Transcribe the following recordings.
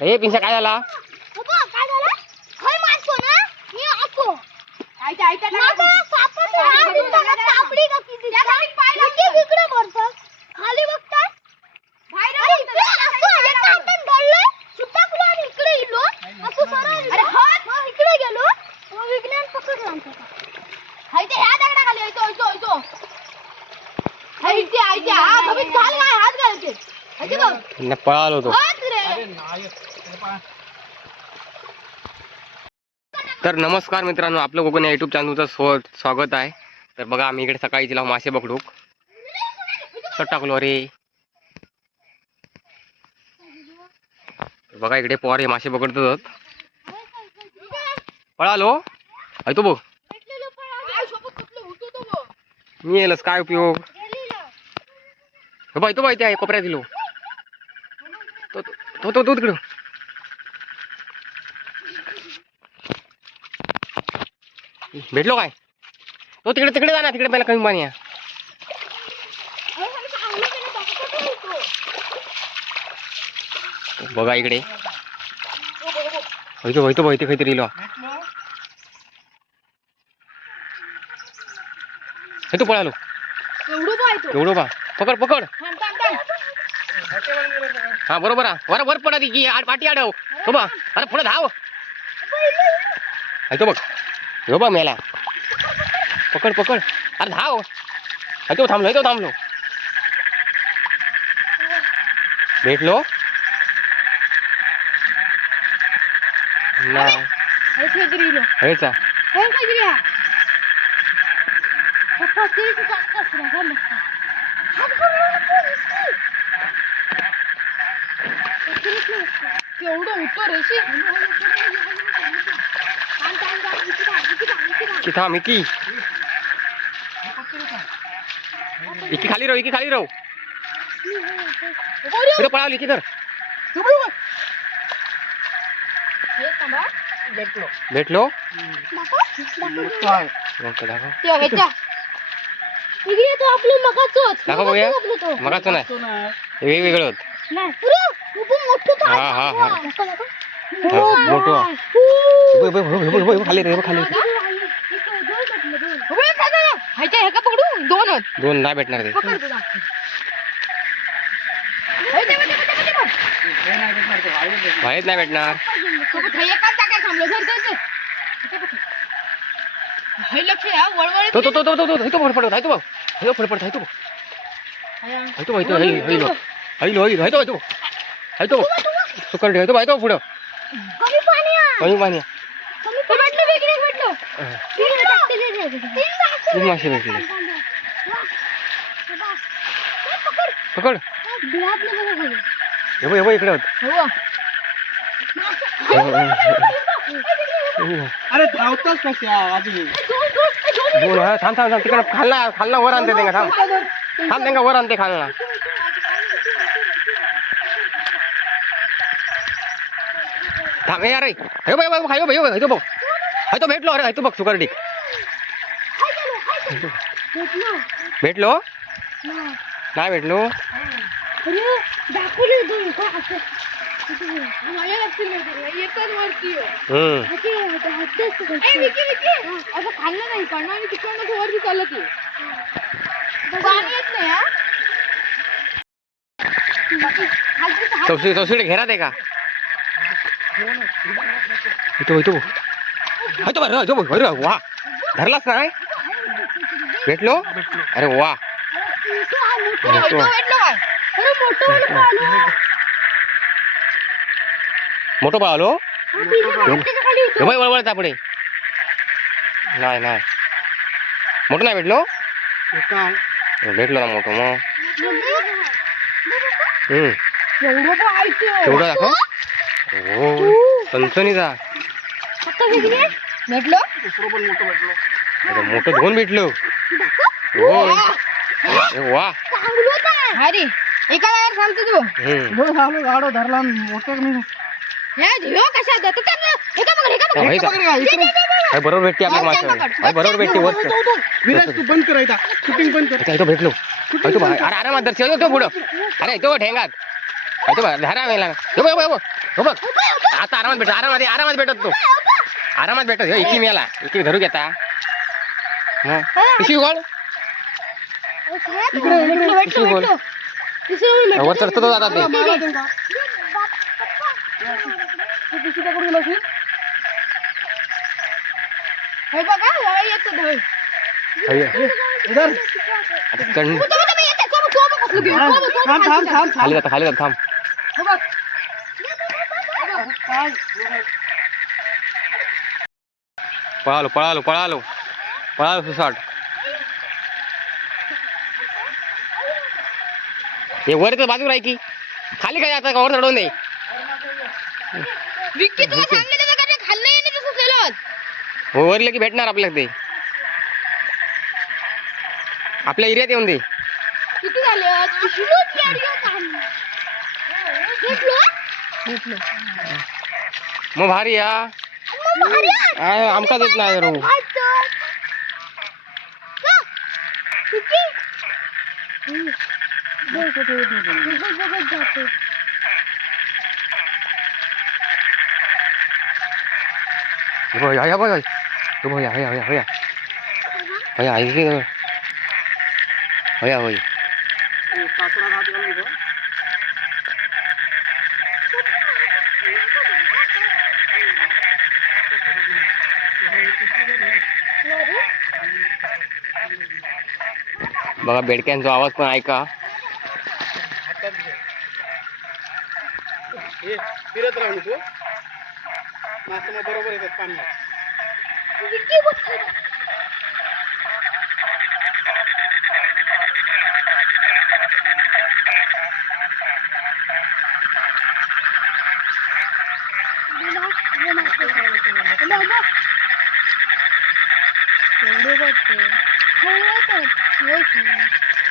हे पिंसा काय झाला? बाबा, काय अरे तर नमस्कार मित्रांनो आपलं कोकण युट्यूब चॅनलचं स्व स्वागत आहे. तर बघा आम्ही इकडे सकाळी तिला मासे पकडू. सट टाकलो रे बघा इकडे पोर हे मासे पकडतात. पळालो? ऐतो बघ. मी येलच काय उपयोग? हे तो त्या कोपऱ्यात दिलो तो तो तो तिकडं. भेटलो काय? तो तिकडे तिकडे जा ना तिकडे पहिला कमी पाणी आहे बघा इकडे. होयतो होयतो होयतो काहीतरी इलो हे तू पळालो. एवढं बा पकड पकड. हा बरोबर आहे वर वर पडा ती की आड पाठी आडव. तो बा अरे पुढे धाव. ऐतो बघ. हो बा मेला. पकड पकड. अरे धाव. ऐतो थांबलो ऐतो थांबलो. भेटलो? नाही हेचा केवढं उत्तर रेशी की थांब इकी. इकी खाली राहू इकी खाली राहू. इकडे पळावली की तर. भेटलो. दाखव. आपलं बघूया. मगाचं नाही. वेगवेगळं होत. मोठं हा, हा, हा. हा. हा. खाली पकडू? दोन दोन नाही भेटणार ते. बाहेर नाही भेटणार. तो तो तो तो तो तो इथं फडफडत आहे तो बघ. इथं फडफडत आहे तो बघ. आहे तो इथं हई हई लो हई लो हई आहे तो आहे तो सुकर ठेव तो आहे तो पुढं कमी पाणी आहे. कमी पाणी आहे. कमी पाणी. भेटलं, वेगळं भेटलं. हा. तीन टाकते ते, ते, ते. तीन टाकते. तीन मासे भेटले. पकड. पकड बिळातलं बघा खाली. हे बघ हे बघ इकडे होत मासे. हो, हो, हो. अरे धावतोच कशा आधी दोन, दोन, दोन. दोन हा थांब थांब थांब तिकडं खालना खालना वर आणते त्यांना थांब थांब त्यांना वर आणते खालना थांब ए अरे हे बघ बघ बघ तो बघ हाय तो भेटलो अरे हे तो बघ सुकरडी भेटलो नाही. भेटलो अरे, दाखवले असं? खाल्लं नाही आणि वर बी चाललं की घेरात आहे का इथं इथं हे तो बघ तो बघ अरे वा धरलाच नाही भेटलो अरे वा इथं हा मोठं आहे. मोठं. इथं भेटलं काय? अरे मोठं वालं पाहिलं. मोठं पळालो हा, तिथं हाताच्या खाली हे मोठं भेटलो? मग आता अरे दोन भेटलो. हो अरे वा. अरे एका जागेवर सांगतो तू. हम्म. गाडो धरला मोठं मी हे ह्यो कशा जातो तर एका पकड एका हे का? हे बरोबर भेटते आपल्या माणसाला हे बरोबर भेटते वस्त विराज तू बंद करायचा शूटिंग बंद कर. इथं इथं भेटलो. तो बघ, अरे आरामात दर्शन तो पुढं. अरे तो ठेंगात. तो बघ धारा वेळेला हो बघ हो बघ हो बघ आता आरामात भेटत आरामात आरामात भेटत तो आरामात भेटत हो इकी मेला इकी धरू घेता मग पिशवी गोळ पिशवी गोळ वर चढतो तो हे बघा आता खाली जाता खाली जाता थांब हे बघ पळालो पळालो पळालो. पळालो सुसाट. हे वर तर बाजू की? खाली काय आता वर चढवून विक्की तुला सांगले खाल्लं तसं सेलत हो वरले की भेटणार आपल्याला ते. आपल्या एरियात येऊन दे. किती झाले मग भारी या आय, आमका देत नाही row Rồi, rồi, rồi, rồi. Đúng rồi, rồi, rồi, rồi. Rồi, rồi, cái rồi. Rồi, rồi. बघा बेडक्यांचा आवाज पण ऐका. हे फिरत राहू नको. मासे बरोबर येतात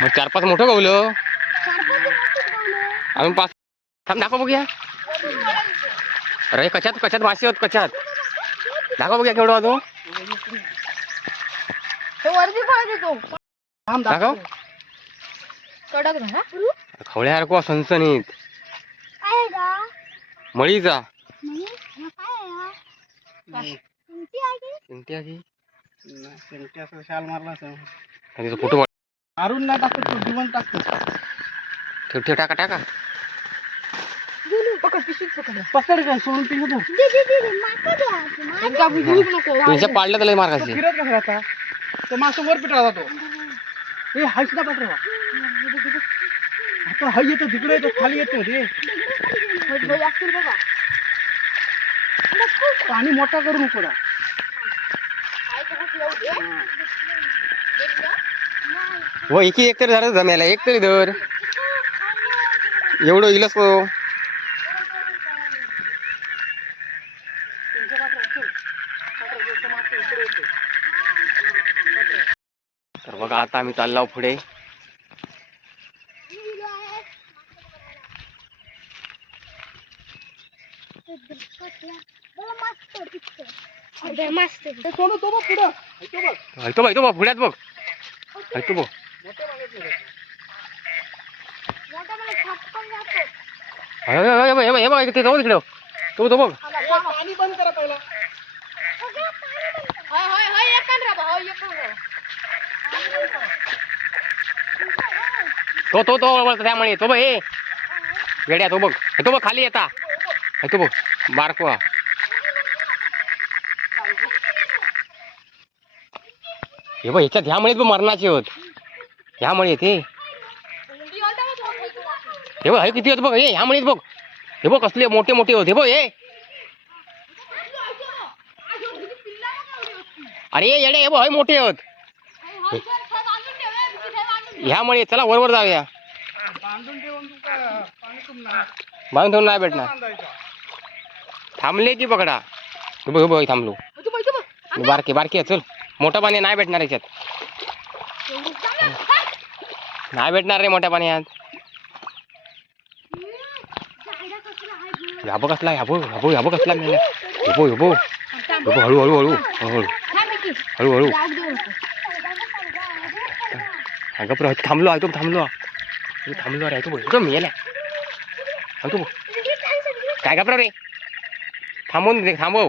मग चार पाच मोठं गवलं आम्ही पाच थांब दाखव बघूया. अरे कशात कशात? मासे होत कशात? दाखव बघूया केवढं हे थांब दाखव. खवळ्यासारखं सनसनीत. मळीचा. चिंट्या की नाही, शेंगटी असं शाल मारला असं. आणि फोटो मारून नाही टाकत तो जीवन टाकतो. ठेव ठेव टाका टाका. पकड पिशवीत पकड. पकड काय सोडून पिंग तू. का बुजूक नको त्यांच्या पाडलं त्याला मार तो कशी फिरत कसा आता. तो मासं वर पिटाळा जातो. हे हाय सुद्धा पाठवा आता हाय येतो तिकडे येतो खाली येतो रे. पाणी मोठा करू नको ना हो एकी एक तरी झालं जमायला एक तरी धर. एवढं इलच हो. तर बघा आता आम्ही चाललो पुढे. मस्त सोडू तो बघ पुढं. ऐकतो बघ. ऐकतो बघ पुढ्यात बघ. ऐकतो बघ. हे बघ ते जाऊ तिकडे. तो तो बघ. पाणी बंद करा पहिला. तो तो तो त्यामुळे. तो बघ हे वेड्या तो बघ. हे तो बघ खाली येता. तो बघ. बारको हा. हे बघ ह्याच्यात ह्यामुळे मरणाचे होत. ह्यामुळे येते हे बघ हे किती होत बघ हे ह्यामुळे बघ. हे बघ कसले मोठे मोठे होते. बघ हे. अरे येडे हे बघ हे मोठे होत. ह्यामुळे चला वरवर जाऊया. बांधून ठेवून नाही भेटणार. थांबले की पकडा. बघ हे बघ थांबलो. बारके बारके चल. मोठं पाणी नाही भेटणार याच्यात. नाही भेटणार रे मोठ्या पाण्यात. याबो कसला याबो याबो याबो कसला मेला. ह्याबो ह्याबो ह्याबो हळू हळू हळू हळू हळू. हळू अगं पण थांबलो ऐकतो थांबलो. तो थांबलो अरे ऐकतो ऐकतो तो मेला. ऐकतो काय घाबरा रे थांबून थांबव.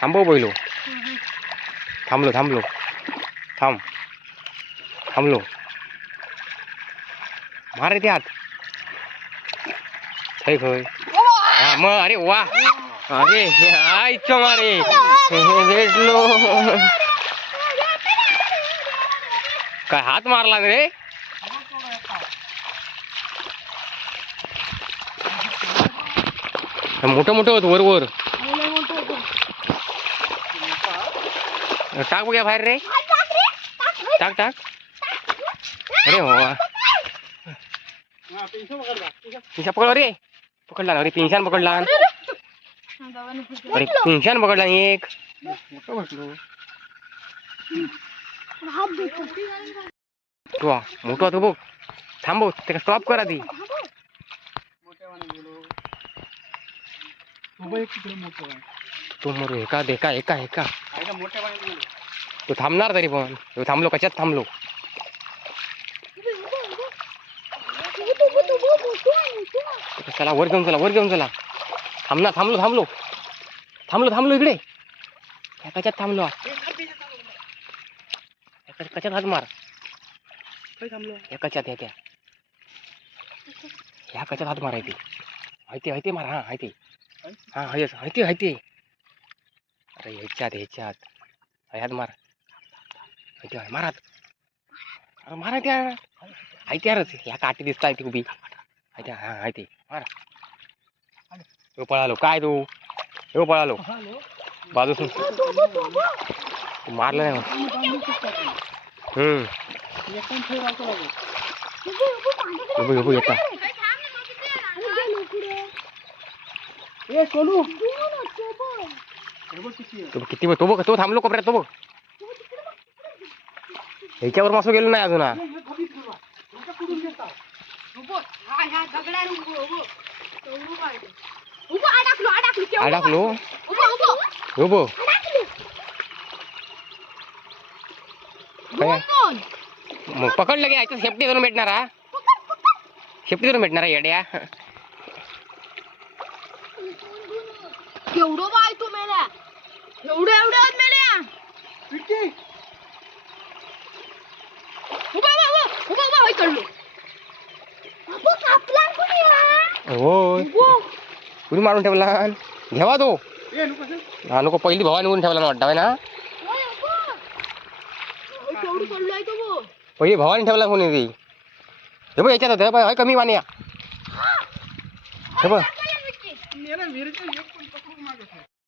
थांबव बैलो. थांबलो थांबलो थांब थांबलो मार ते हात खय खय हा मग अरे वा अरे आयचो मारे भेटलो काय हात मारला लाग रे मोठं मोठं होत वर वर टाक बघ्या बाहेर रे। टाक टाक अरे हो हा, पेन्शन पकडला. ठीक आहे. पिंशा पकडला रे। पकडला ना अरे पिंशान पकडला अरे पिंशान पकडला एक। मोठं भेटलो हात धुतो. तो हा, मोठं होतो बघ थांबव त्याला स्टॉप करा ती मोठ्यावाने गेलो. उभं एक तिकडे मोठं आहे. तो मरू एका एका एका एका। गेलो. तो थांबणार तरी पण. तो थांबलो कशात थांबलो? चला वर घेऊन चला वर घेऊन चला. थांबणार थांबलो थांबलो. थांबलो थांबलो इकडे. कशात थांबलो? कशात हात मार? ह्या कशात ह्या त्या ह्या कशात हात मारायचे? माहिती माहिती मार हा माहिती हा हयच माहिती माहिती अरे ह्याच्यात ह्याच्यात ह्यात मार। माहिती आहे मारात अरे मारा त्या माहिती यारच ह्या काठी दिसत आहे ती उभी माहिती हा माहिती मारा। हो पळालो काय तू? हो पळालो हॅलो. बाजूसून तू मारलं नाही मग. तुम्ही बांधू शकता का? हम्म। एकदम खेळ राहतो लागेल. उभं उभं येता आणि गेलो पुढे. ए सोनू। किती आहे. तो किती बघ तो बघ तो थांबलो कपड्यात तो बघ. ह्याच्यावर मासू गेलो नाही अजून हा. अडकलो हो बघ मग पकडलं की याच्यात सेफ्टी धरून भेटणार हा. सेफ्टी धरून भेटणार आहे येड्या. केवढं एवढं एवढं आहेत मेल्या विक्की, उभा उभा उभा उभा उभा होय चढलो अगं, कापला कुणी हा? होय. कुणी मारून ठेवला? घ्यावा तो. ए नको असं. हा नको पहिली भावा निघून ठेवला ना वाटतं ना? होय, आहे तो पहिली भावाने ठेवला कोणी ती? हे बघ याच्यात होतं हे बघ, कमी पाणी या. हे. बघ.